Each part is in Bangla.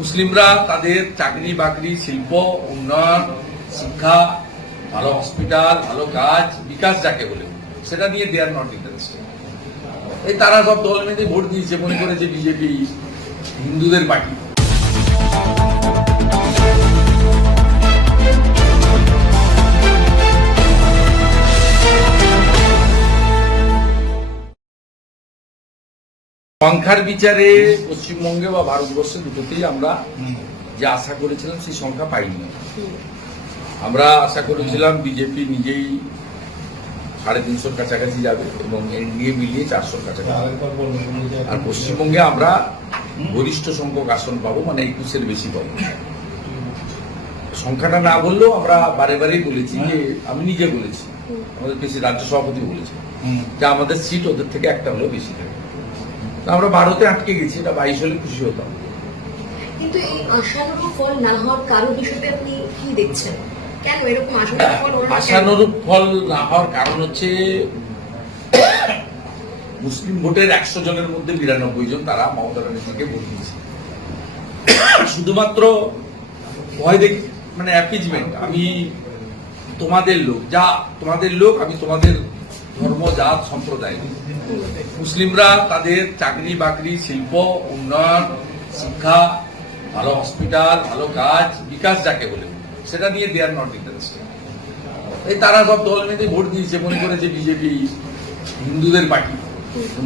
মুসলিমরা তাদের চাকরি বাকরি, শিল্প, উন্নয়ন, শিক্ষা, ভালো হসপিটাল, ভালো কাজ, বিকাশ যাকে বলে সেটা নিয়ে দে আর নট ইন্টারেস্টেড। এই তারা সব দল মেনে ভোট দিয়েছে, মনে করেছে বিজেপি হিন্দুদের পার্টি। সংখ্যার বিচারে পশ্চিমবঙ্গে বা ভারতবর্ষে দুটোতেই আমরা যে আশা করেছিলাম সেই সংখ্যা পাইনি। আমরা আশা করেছিলাম বিজেপি নিজেই 350 কাছাকাছি যাবে এবং এনডিএ মিলিয়ে 400 কাছাকাছি। আর পশ্চিমবঙ্গে আমরা গরিষ্ঠ সংখ্যক আসন পাবো, মানে 21-এর বেশি পাবো। সংখ্যাটা না বললেও আমরা বারে বারেই বলেছি যে, আমি নিজে বলেছি, আমাদের বেশি রাজ্য সভাপতি বলেছে যে আমাদের সিট ওদের থেকে একটা হলেও বেশি থাকবে। আমরা 12-তে আটকে গেছি, এটা 22 হলে খুশি হতাম। কিন্তু এই আশানুরূপ ফল না হওয়ার কারণ হিসেবে আপনি কি দেখছেন? কেন এরকম আশানুরূপ ফল না হওয়ার কারণ হচ্ছে মুসলিম ভোটের 100 জনের মধ্যে 92 জন তারা মমতা ব্যানার্জিকে ভোট দিয়েছে। শুধুমাত্র ভয় দেখি, মানে অ্যাপিজমেন্ট, আমি তোমাদের লোক, যা তোমাদের লোক, আমি তোমাদের ধর্ম, জাত, সম্প্রদায়। মুসলিমরা তাদের চাকরি বাকরি, শিল্প, উন্নয়ন, শিক্ষা, ভালো হসপিটাল, ভালো কাজ, বিকাশ যাকে বলে সেটা নিয়ে দে আর নট ইন্টারেস্টেড। এই তারা সব দল মেনে ভোট দিয়েছে, মনে করেছে বিজেপি হিন্দুদের পার্টি।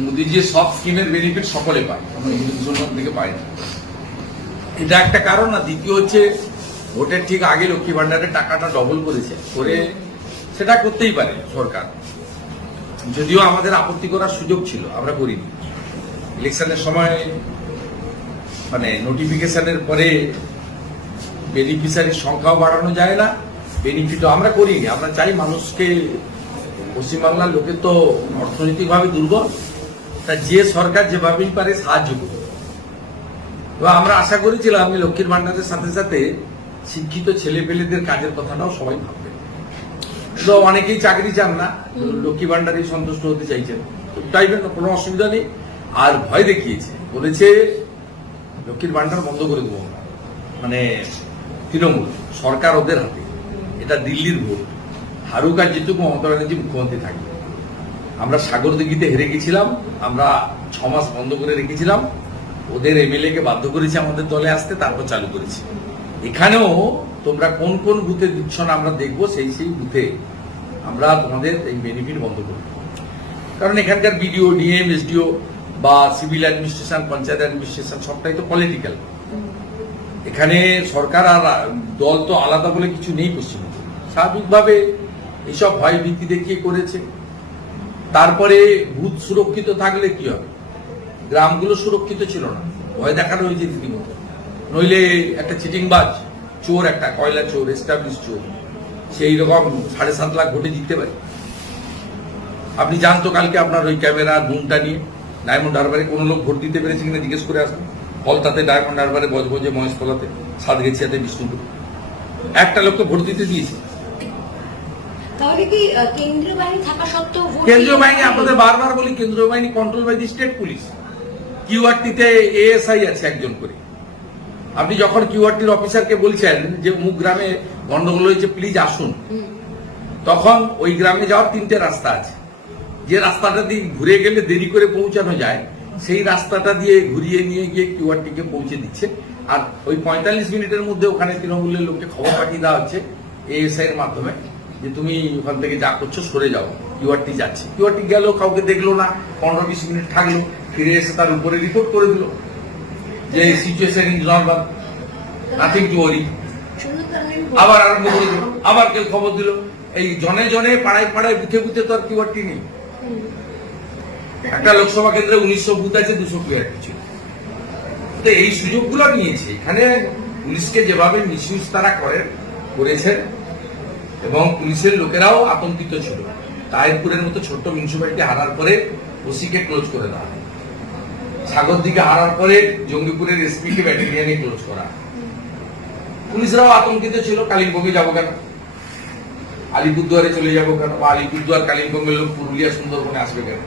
মোদীজির সব স্কিমের বেনিফিট সকলে পায়, আমরা হিন্দু মুসলমান থেকে পাই না। এটা একটা কারণ। না দ্বিতীয় হচ্ছে ভোটের ঠিক আগে লক্ষ্মী ভান্ডারের টাকাটা ডবল করেছে, করে সেটা করতেই পারে সরকার, যদিও আমাদের আপত্তি করার সুযোগ ছিল, আমরা করিনি। ইলেকশনের সময় মানে নোটিফিকেশনের পরে বেনিফিশিয়ারির সংখ্যাও বাড়ানো যায় না, বেনিফিটও আমরা করিনি। আমরা চাই মানুষকে, পশ্চিমবাংলার লোকের তো অর্থনৈতিকভাবে দুর্বল, তা যে সরকার যেভাবেই পারে সাহায্য করবে। এবং আমরা আশা করেছিলাম যে লক্ষ্মীর ভান্ডারের সাথে সাথে শিক্ষিত ছেলে পেলেদের কাজের কথাটাও সবাই ভাববে। তো অনেকেই চাকরি চান না, লক্ষ্মী ভান্ডারে সন্তুষ্ট হতে চাইছেন, চাইবেন না, কোনো অসুবিধা নেই। আর ভয় দেখিয়েছে, বলেছে লক্ষ্মীর ভান্ডার বন্ধ করে দেবো আমরা, মানে তৃণমূল সরকার ওদের হাতে, এটা দিল্লির ভোট, হারুক আর জিতুক মমতা ব্যানার্জি মুখ্যমন্ত্রী থাকবে। আমরা সাগরদিঘিতে হেরে গেছিলাম, আমরা 6 মাস বন্ধ করে রেখেছিলাম, ওদের এমএলএ কে বাধ্য করেছি আমাদের দলে আসতে, তারপর চালু করেছি। এখানেও তোমরা কোন কোন বুথে দিচ্ছ না আমরা দেখবো, সেই সেই বুথে আমরা তোমাদের এই বেনিফিট বন্ধ করব। কারণ এখানকার বিডিও, ডিএম, এসডিও বা সিভিল অ্যাডমিনিস্ট্রেশন, পঞ্চায়েত অ্যাডমিনিস্ট্রেশন সবটাই তো পলিটিক্যাল। এখানে সরকার আর দল তো আলাদা বলে কিছু নেই পশ্চিমবঙ্গে। স্বাভাবিকভাবে এইসব ভয় ভীতি দেখিয়ে করেছে। তারপরে বুথ সুরক্ষিত থাকলে কি হবে? গ্রামগুলো সুরক্ষিত ছিল না, ভয় দেখানো হয়েছে রীতিমতো। নইলে একটা চিটিংবাজ চোর, একটা কয়লা চোর, এস্টাবলিশ চোর, সেই রকম 7.5 লাখ ভোটে জিততে পারে। আপনি জানতো কালকে আপনার ওই ক্যামেরা ধুমটা নিয়ে ডায়মন্ড হারবারে কোনো লোক ভোট দিতে পেরেছে কিনা জিজ্ঞেস করে আসবেন। কলতাতে, ডায়মন্ড হারবারে, বজবজে, মহেশতলাতে, সাতগেছিয়াতে, বিষ্ণুপুর, একটা লোক তো ভোট দিতে দিয়েছে। তাহলে কি কেন্দ্রীয় বাহিনী থাকা সত্ত্বেও কেন্দ্রীয় বাহিনী, আপনাদের বারবার বলি, কেন্দ্রীয় বাহিনী control by the state police. কিউআরটিতে এএসআই আছে একজন করে। আপনি যখন কিউআরটির অফিসারকে বলছেন যে মুখ গ্রামে গন্ডগোল হয়েছে, প্লিজ আসুন, তখন ওই গ্রামে যাওয়ার 3টে রাস্তা আছে। যে রাস্তাটা দিয়ে ঘুরে গেলে দেরি করে পৌঁছানো যায়, সেই রাস্তাটা দিয়ে ঘুরিয়ে নিয়ে গিয়ে কিউআরটিকে পৌঁছে দিচ্ছে। আর ওই 45 মিনিটের মধ্যে ওখানে তৃণমূলের লোককে খবর পাঠিয়ে দেওয়া হচ্ছে এএসআই এর মাধ্যমে যে তুমি ওখান থেকে যা করছো সরে যাও, কিউআরটি যাচ্ছে। কিউআরটি গেল, কাউকে দেখলো না, 15-20 মিনিট থাকলো, ফিরে এসে তার উপরে রিপোর্ট করে দিল যে situation is normal, nothing to worry. আবার আরম্ভ করে দিল, আবার কেউ খবর দিল। এই জনে জনে, পাড়ায় পাড়ায়, বুথে বুথে তো আর কিউআরটি নেই। একটা লোকসভা কেন্দ্রে 1900 বুথ আছে, 200 কিউআরটি ছিল। তো এই সুযোগগুলো নিয়েছে। এখানে পুলিশকে যেভাবে মিসইউজ তারা করেছেন, এবং পুলিশের লোকেরাও আতঙ্কিত ছিল। তাহিরপুরের মতো ছোট্ট মিউনিসিপ্যালিটি হারার পরে ওসিকে ক্লোজ করে দেওয়া, সাগরদিঘি হারার পরে জঙ্গিপুরের এসপি কে ব্যাটালিয়ানে ক্লোজ করা। পুলিশরাও আতঙ্কিত ছিল, কালিম্পংয়ে যাবো কেন, আলিপুরদুয়ারে চলে যাবো কেন, বা আলিপুরদুয়ার কালিম্পংয়ের লোক পুরুলিয়া সুন্দরবনে আসবে কেন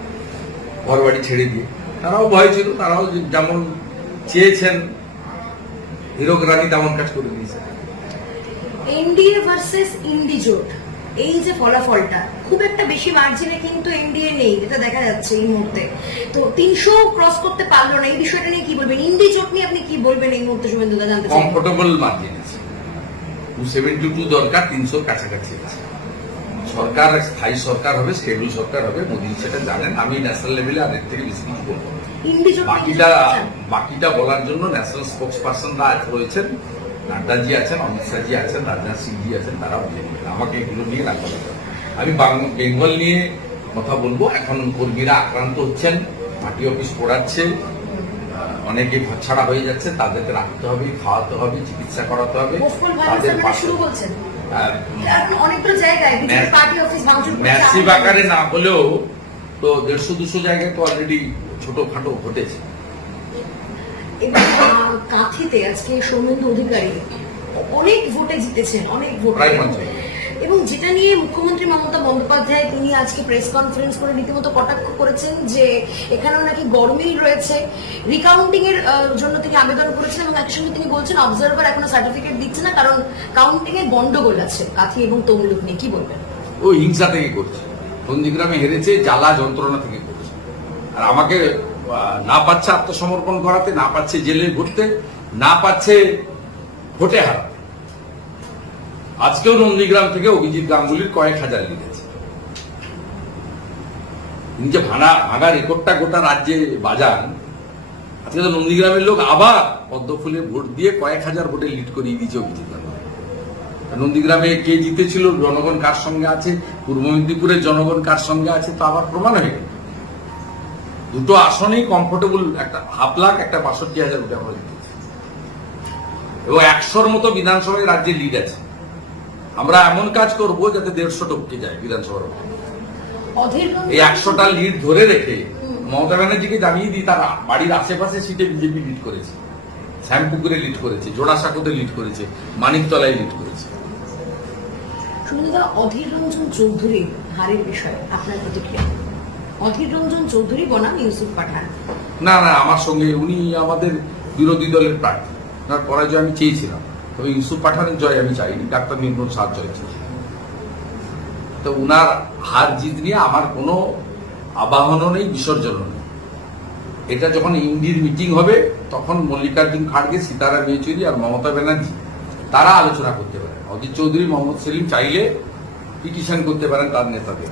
ঘর বাড়ি ছেড়ে দিয়ে। তারাও ভয় ছিল, তারাও যেমন চেয়েছেন হিরক রানী তেমন কাজ করে দিয়েছে। এনডিএ ভার্সেস ইন্ডি জোট, এই যে ফলাফলটা খুব একটা বেশি মার্জিনে কিন্তু এনডিএ নেই, এটা দেখা যাচ্ছে এই মুহূর্তে। তো 300 ক্রস করতে পারলো না, এই বিষয়টা নিয়ে কি বলবেন? ইন্ডি জোট নিয়ে আপনি কি বলবেন এই মুহূর্তে? শুভেন্দুদা জানতে চাই। কমফোর্টেবল মার্জিন আছে, 272 দরকার, 300 কাছাকাছি আছে। সরকার স্থায়ী সরকার হবে, স্টেবল সরকার হবে, মোদী সেটা জানেন। আমি ন্যাশনাল লেভেলে আর এর থেকে বেশি কিছু বলবো না। ইন্ডি জোট বাকিটা বলার জন্য ন্যাশনাল স্পোক্স পার্সনরা রয়েছেন, নাড্ডাজি আছেন, অমিত শাহজি আছেন, রাজনাথ সিংজি আছেন, তারা বলে নেবেন। আমাকে এগুলো নিয়ে রাখা দরকার। আমি বেঙ্গল নিয়ে কথা বলবো। এখন কর্মীরা আক্রান্ত হচ্ছেন, পার্টি অফিস পোড়াচ্ছে, অনেকে ছাড়া হয়ে যাচ্ছে, তাদেরকে রাখতে হবে, খাওয়াতে হবে, চিকিৎসা করাতে হবে। তাদের শুরু বলছেন আর অনেকগুলো জায়গায় বিজেপি পার্টি অফিস ভাঙচুর করছে। ম্যাসিভ আকারে না হলেও তো 150-200 জায়গায় তো অলরেডি ছোটখাটো ঘটেছে। এবং কাঁথিতে আজকে সৌমেন্দু অধিকারী অনেক ভোটে জিতেছেন, অনেক ভোট। প্রায় 50। এবং যেটা নিয়ে মুখ্যমন্ত্রী মমতা বন্দ্যোপাধ্যায় তিনি আজকে প্রেস কনফারেন্স করে রীতিমতো কটাক্ষ করেছেন যে এখানেও নাকি গরমিল রয়েছে, রিকাউন্টিং এর জন্য তিনি আবেদন করেছেন এবং একই সঙ্গে তিনি বলছেন অবজারভার এখনো সার্টিফিকেট দিচ্ছে না কারণ কাউন্টিং এ গন্ডগোল আছে। কাঁথি এবং তমলুক নিয়ে কি বলবেন? ও হিংসা থেকে করছে, নন্দীগ্রামে হেরেছে, জ্বালা যন্ত্রণা থেকে করছে। আর আমাকে না পাচ্ছে আত্মসমর্পণ করাতে, না পাচ্ছে জেলে ভরতে, না পাচ্ছে ভোটে হারাতে। আজকেও নন্দীগ্রাম থেকে অভিজিৎ গাঙ্গুলির কয়েক হাজার লিড আছে। নিজে ভাঙা রেকর্ডটা গোটা রাজ্যে বাজান। আজকে তো নন্দীগ্রামের লোক আবার পদ্মফুলের ভোট দিয়ে কয়েক হাজার ভোটে লিড করিয়ে দিয়েছে অভিজিৎ গাঙ্গুলি। নন্দীগ্রামে কে জিতেছিল, জনগণ কার সঙ্গে আছে, পূর্ব মেদিনীপুরের জনগণ কার সঙ্গে আছে, তা আবার প্রমাণ হয়ে গেল। দুটো আসনেই কমফোর্টেবল, একটা 5,00,000, একটা 62,000 ভোটে আমরা জিতেছি। এবং 100-র মতো বিধানসভায় রাজ্যে লিড আছে। আমরা এমন কাজ করব যাতে 150 টপকে যায় বিধানসভার। এই 100টা লিড ধরে রেখে মমতা ব্যানার্জিকে জানিয়ে দিই তার বাড়ির আশেপাশে সিটে বিজেপি লিড করেছে, শ্যামপুকুরে লিড করেছে, জোড়াসাঁকোতে লিড করেছে, মানিকতলায় লিড করেছে। সুন্দর। অধীর রঞ্জন চৌধুরী হারের বিষয়ে আপনার প্রতিক্রিয়া? অধীর রঞ্জন চৌধুরী বনাম ইউসুফ পাঠান। না, আমার সঙ্গে উনি আমাদের বিরোধী দলের প্রার্থী, ওনার পরাজয় আমি চেয়েছিলাম, তবে ইউসুফ পাঠানের জয় আমি চাইনি, ডাক্তার নির্মল শাহ জয় চেয়েছিলাম। তো উনার হার জিত নিয়ে আমার কোনো আবাহনও নেই, বিসর্জনও নেই। এটা যখন ইন্ডির মিটিং হবে তখন মল্লিকার্জুন খাড়গে, সীতারাম ইয়েচুরি আর মমতা ব্যানার্জি তারা আলোচনা করতে পারেন। অজিত চৌধুরী, মোহাম্মদ সেলিম চাইলে পিটিশন করতে পারেন তার নেতাদের,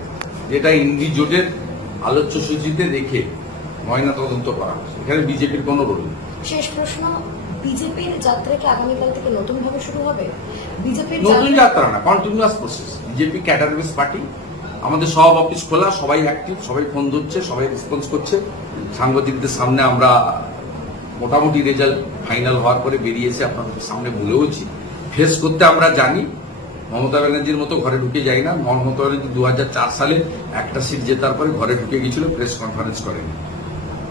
যেটা ইন্ডি জোটের আলোচ্য সূচিতে রেখে ময়না তদন্ত করা হচ্ছে। এখানে বিজেপির কোনো রোল নেই। শেষ প্রশ্ন, বিজেপির যাত্রা কি আগামীকাল থেকে নতুন ভাবে শুরু হবে? বিজেপির নতুন যাত্রা না, continuous process. BJP cadre base party, আমাদের সব অফিস খোলা, সবাই অ্যাক্টিভ, সবাই ফোন ধরছে, সবাই রেসপন্স করছে। সাংবাদিকদের সামনে আমরা মোটামুটি রেজাল্ট ফাইনাল হওয়ার পরে বেরিয়েছে, আপনাদের সামনে বলেওছি। ফেস করতে আমরা জানি, মমতা ব্যানার্জির মতো ঘরে ঢুকে যাই না। মমতা ব্যানার্জি 2004 সালে একটা সিট জেতার পরে ঘরে ঢুকে গেছিল, প্রেস কনফারেন্স করেনি।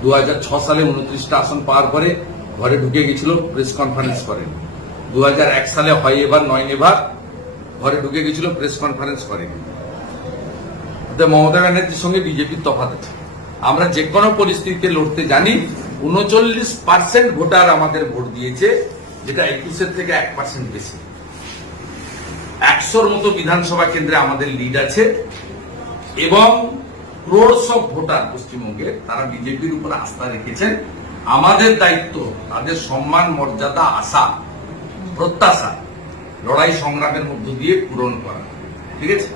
2006 সালে 29টা আসন পাওয়ার পরে ঘরে ঢুকে গেছিল, প্রেস কনফারেন্স করেনি। 2001 সালে হয় এবার 9 এবার ঘরে ঢুকে গেছিল, প্রেস কনফারেন্স করেনি। মমতা ব্যানার্জির সঙ্গে বিজেপির তফাৎ আছে। আমরা যে কোনো পরিস্থিতিতে লড়তে জানি। 39% ভোটার আমাদের ভোট দিয়েছে, যেটা 21-এর থেকে 1% বেশি। 100-র মতো বিধানসভা কেন্দ্রে আমাদের লিড আছে এবং ক্রোড়স অফ ভোটার পশ্চিমবঙ্গে তারা বিজেপির উপর আস্থা রেখেছেন। আমাদের দায়িত্ব তাদের সম্মান, মর্যাদা, আশা, প্রত্যাশা লড়াই সংগ্রামের মধ্য দিয়ে পূরণ করা। ঠিক আছে।